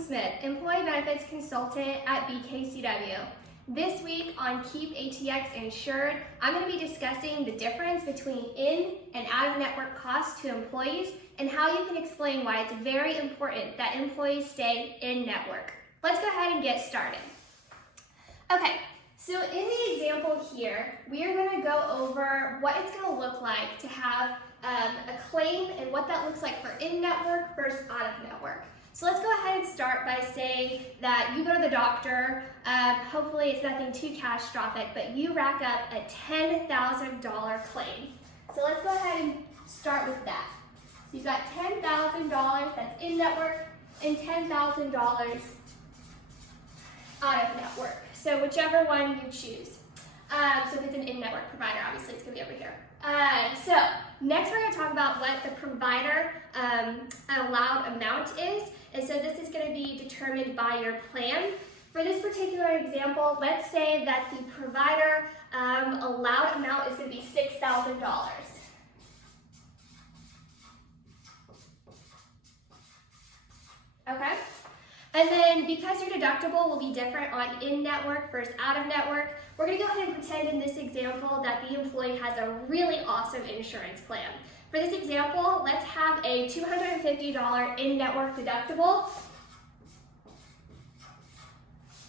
Smith, Employee Benefits Consultant at BKCW. This week on Keep ATX Insured, I'm going to be discussing the difference between in and out of network costs to employees and how you can explain why it's very important that employees stay in network. Let's go ahead and get started. Okay, so in the example here, we are going to go over what it's going to look like to have a claim and what that looks like for in-network versus out-of-network. So let's go ahead and start by saying that you go to the doctor, hopefully it's nothing too catastrophic, but you rack up a $10,000 claim. So let's go ahead and start with that. So you've got $10,000 that's in-network and $10,000 out-of-network. So whichever one you choose. So if it's an in-network provider, obviously it's going to be over here. So next we're going to talk about what the provider allowed amount is. And so this is going to be determined by your plan. For this particular example, let's say that the provider allowed amount is going to be $6,000. Okay? And then because your deductible will be different on in-network versus out-of-network, we're going to go ahead and pretend in this example that the employee has a really awesome insurance plan. For this example, let's have a $250 in-network deductible.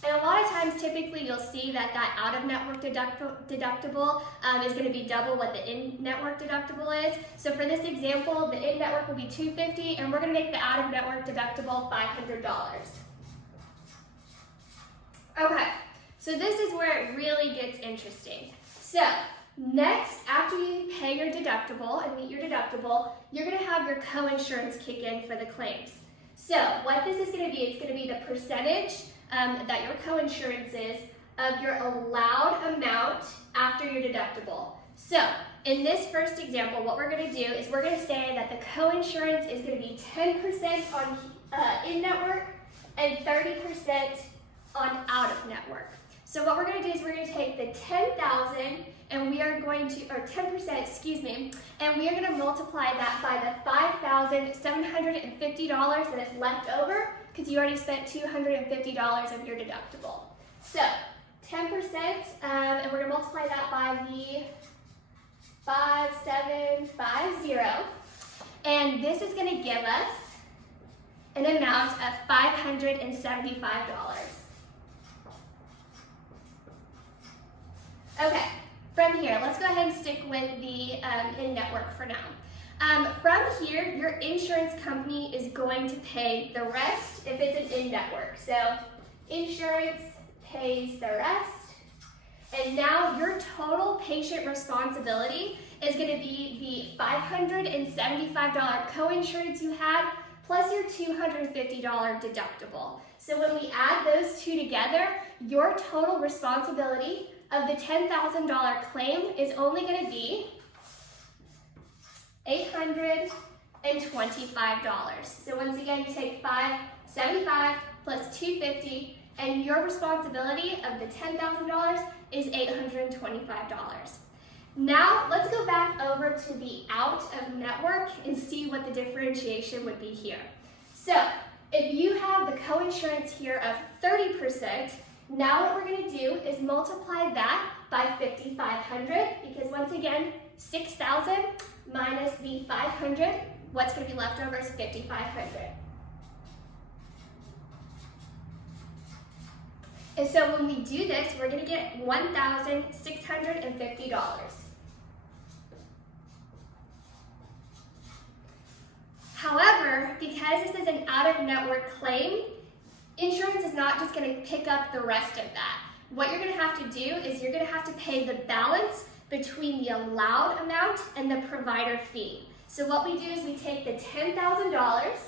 And a lot of times, typically, you'll see that out-of-network deductible is going to be double what the in-network deductible is. So for this example, the in-network will be $250, and we're going to make the out-of-network deductible $500. Okay, so this is where it really gets interesting. So next, after you pay your deductible and meet your deductible, you're going to have your co-insurance kick in for the claims. So what this is going to be, it's going to be the percentage that your co-insurance is of your allowed amount after your deductible. So in this first example, what we're going to do is we're going to say that the co-insurance is going to be 10% on in-network and 30% on out-of-network. So what we're going to do is we're going to take the 10,000 and we are going to, or 10%, excuse me, and we are going to multiply that by the $5,750 that is left over because you already spent $250 of your deductible. So 10%, and we're going to multiply that by the 5,750, and this is going to give us an amount of $575. Okay, from here, let's go ahead and stick with the in-network for now. From here, your insurance company is going to pay the rest if it's an in-network. So insurance pays the rest. And now your total patient responsibility is going to be the $575 co-insurance you had plus your $250 deductible. So when we add those two together, your total responsibility of the $10,000 claim is only going to be $825. So once again, you take $575 plus $250, and your responsibility of the $10,000 is $825. Now let's go back over to the out of network and see what the differentiation would be here. So if you have the co-insurance here of 30%, now what we're going to do is multiply that by 5,500 because once again, 6,000 minus the 500, what's going to be left over is 5,500. And so when we do this, we're going to get $1,650. However, because this is an out-of-network claim, insurance is not just going to pick up the rest of that. What you're going to have to do is you're going to have to pay the balance between the allowed amount and the provider fee. So what we do is we take the $10,000,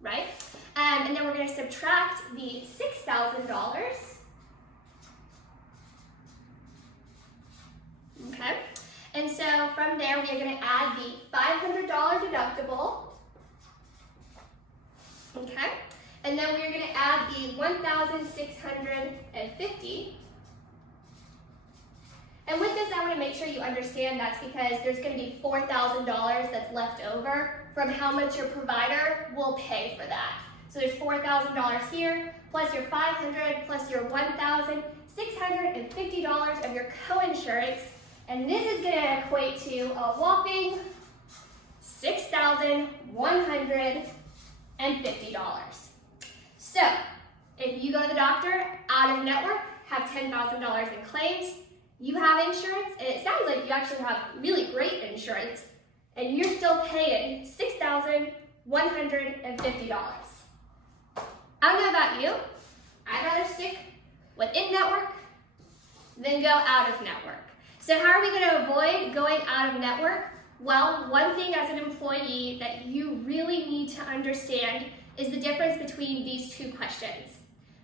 right? And then we're going to subtract the $6,000. Okay? And so from there, we are going to add the $500 deductible. Okay? And then we're going to add the $1,650. And with this, I want to make sure you understand that's because there's going to be $4,000 that's left over from how much your provider will pay for that. So there's $4,000 here, plus your $500, plus your $1,650 of your coinsurance, and this is going to equate to a whopping $6,150. So if you go to the doctor out of network, have $10,000 in claims, you have insurance, and it sounds like you actually have really great insurance, and you're still paying $6,150. I don't know about you, I'd rather stick with in-network than go out of network. So how are we going to avoid going out of network? Well, one thing as an employee that you really need to understand is the difference between these two questions.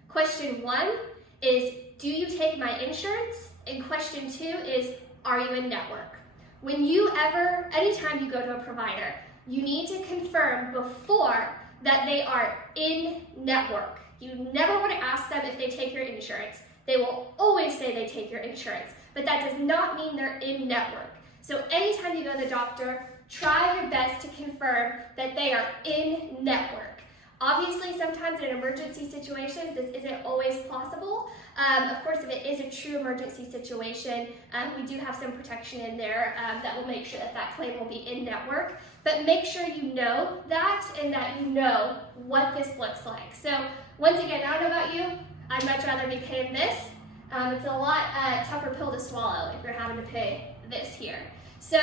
Question 1 is, do you take my insurance? And question 2 is, are you in network? Anytime you go to a provider, you need to confirm before that they are in network. You never want to ask them if they take your insurance. They will always say they take your insurance, but that does not mean they're in network. So anytime you go to the doctor, try your best to confirm that they are in network. Obviously, sometimes in emergency situations, this isn't always possible. Of course, if it is a true emergency situation, we do have some protection in there that will make sure that that claim will be in network. But make sure you know that and that you know what this looks like. So once again, I don't know about you, I'd much rather be paying this. It's a lot tougher pill to swallow if you're having to pay this here. So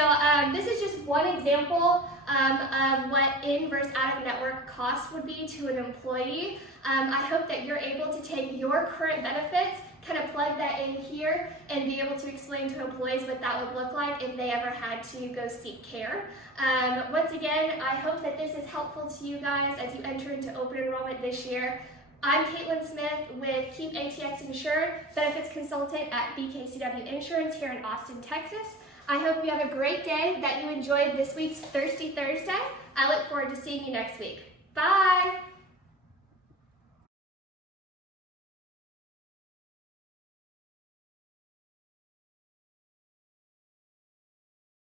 this is just one example of what in versus out of network cost would be to an employee. I hope that you're able to take your current benefits, kind of plug that in here, and be able to explain to employees what that would look like if they ever had to go seek care. Once again, I hope that this is helpful to you guys as you enter into open enrollment this year. I'm Caitlin Smith with Keep ATX Insured, benefits consultant at BKCW Insurance here in Austin, Texas. I hope you have a great day, that you enjoyed this week's Thirsty Thursday. I look forward to seeing you next week. Bye!